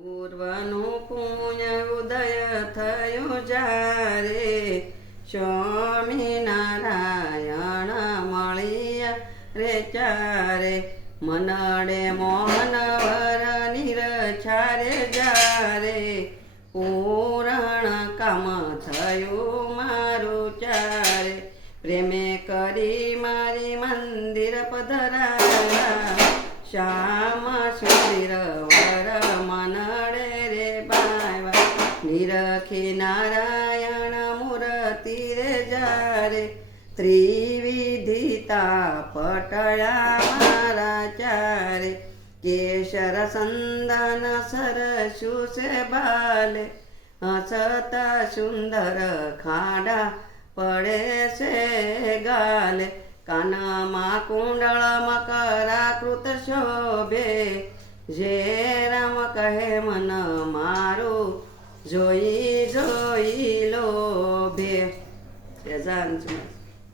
પૂર્વનું પુણ્ય ઉદય થયો જારે સ્વામિનારાયણ મળ્યા રે ચારે મનડે મોહનવર નિરછારે જારે પૂરણ કામ થયું મારું ચારે પ્રેમે કરી મારી મંદિર પધરાયા શ્યામ સુંદર વર મનડે રે બાવા નિરખી નારાયણ મૂર્તિ રે જારે ત્રિવિધિતા પટળા મારા ચારે કેશર સંદન સરસુ સે બાલે હસતા સુંદર ખાડા પડે છે ગાલે કાનમાં કુંડળ મકરાકૃત શોભે જે રામ કહે મન મારું જોઈ જોઈ લોભે.